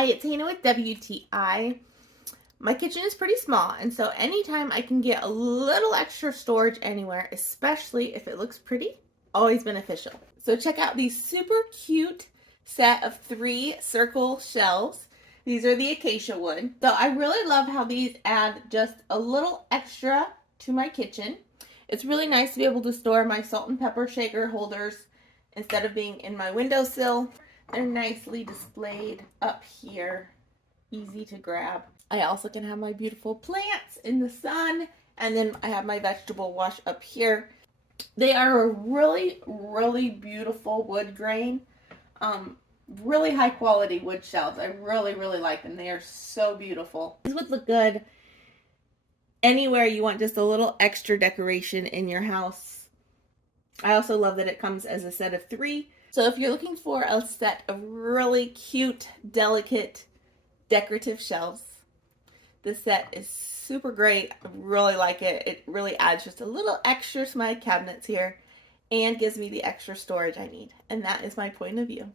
Hi, it's Hannah with WTI. My kitchen is pretty small, and so anytime I can get a little extra storage anywhere, especially if it looks pretty, always beneficial. So check out these super cute set of 3 circle shelves. These are the acacia wood. So I really love how these add just a little extra to my kitchen. It's really nice to be able to store my salt and pepper shaker holders instead of being in my windowsill. They're nicely displayed up here, easy to grab. I also can have my beautiful plants in the sun, and then I have my vegetable wash up here. They are a really, really beautiful wood grain. Really high quality wood shelves. I really, really like them. They are so beautiful. These would look good anywhere you want just a little extra decoration in your house. I also love that it comes as a set of 3. So if you're looking for a set of really cute, delicate, decorative shelves, this set is super great. I really like it. It really adds just a little extra to my cabinets here and gives me the extra storage I need. And that is my point of view.